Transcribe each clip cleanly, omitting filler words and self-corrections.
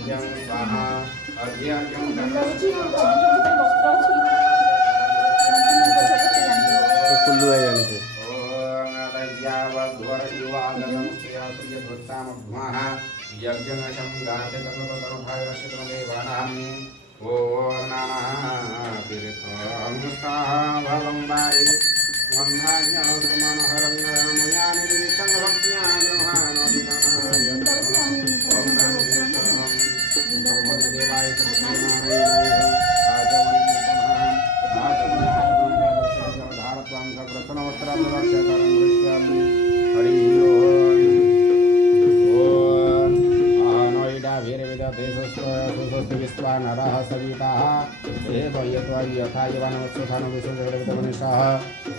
यज्ञं स्वाहा अध्ययं कुल्लू है यानी कि ओम अदय्यावध्वर युवागतं श्रियसुर्यभृत्तामध्मः यज्ञनशं गाते तत्त्वतरुभायरशितमदेवानाम् ओम नमः तीर्थं स्वाहा भगवंबाई वन्धाज्ञानमनहरं नरमयानि निमित्तं भक्त्या गृहाणोदिनाय ओम नमः देवाय सत्यनारायणाय आचमनीयतमः धारत्वां सकृत्नवस्त्रां हरि ओम आनोइडा वीरविदते सुस्वस्ति विश्वा नरः सविताः देवयत्वा यथा यवनवत्सथानो विशुद्धविदमनिषः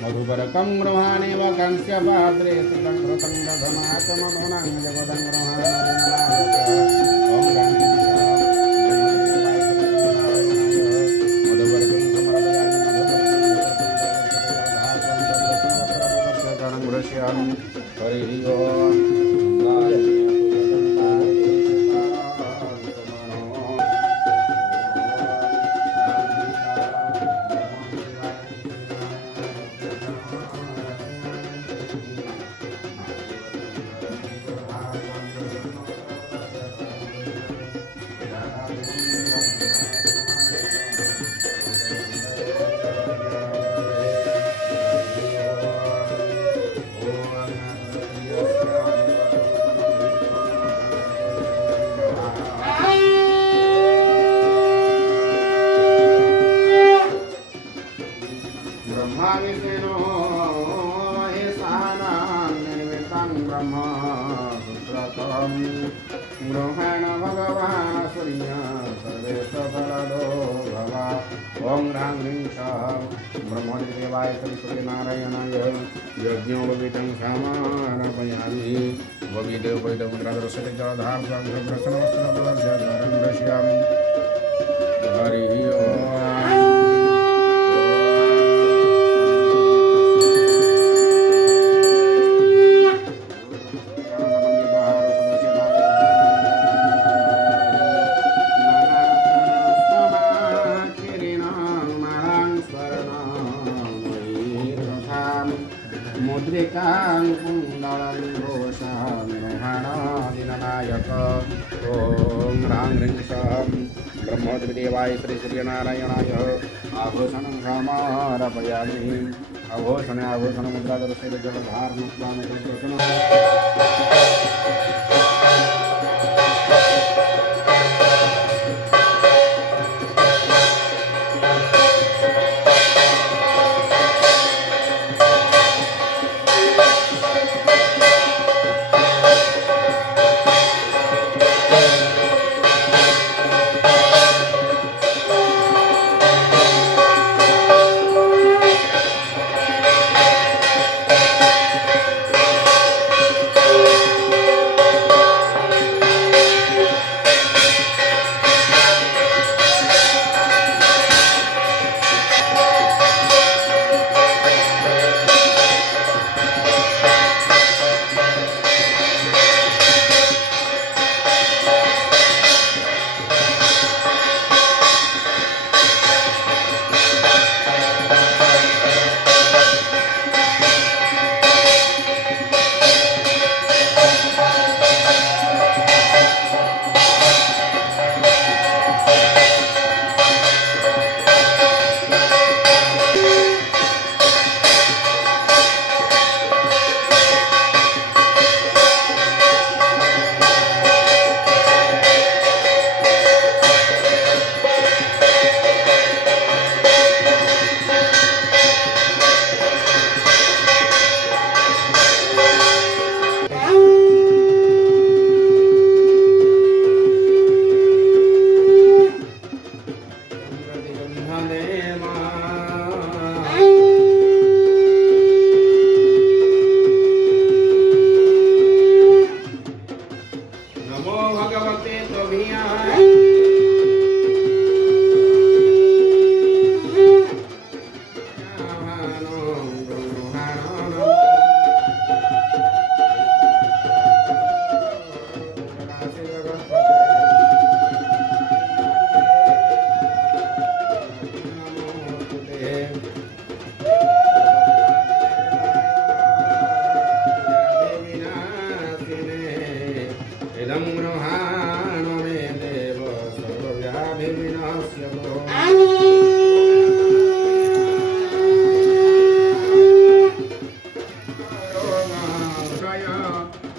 मधुपरकं गृहाणेव कंस्यपात्रे स्थितं घृतं दधमाचमधुनां जगदं गृहाणेन ओम गान्धी हरि ओम गृहेण भगवान् सूर्य सर्वेशफलदो भवा ओम ह्रां ह्रीं सः ब्रह्मदेवाय सूर्यनारायणाय यज्ञोपवीतं समारपयामि वविदेवैदमुद्रादर्शते जलधारं प्रसन्नवस्त्रं दृश्यामि हरि ओम मुद्रिकां कुण्डलं घोषामिरोहणादिननायक ॐ ह्रां ह्रीं सः ब्रह्मदेवाय श्री सूर्यनारायणाय आभूषणं समारपयामि आभूषणे आभूषणमुद्रादर्शते जलधार्मुक्तानुकृतं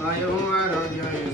आयो आरोग्य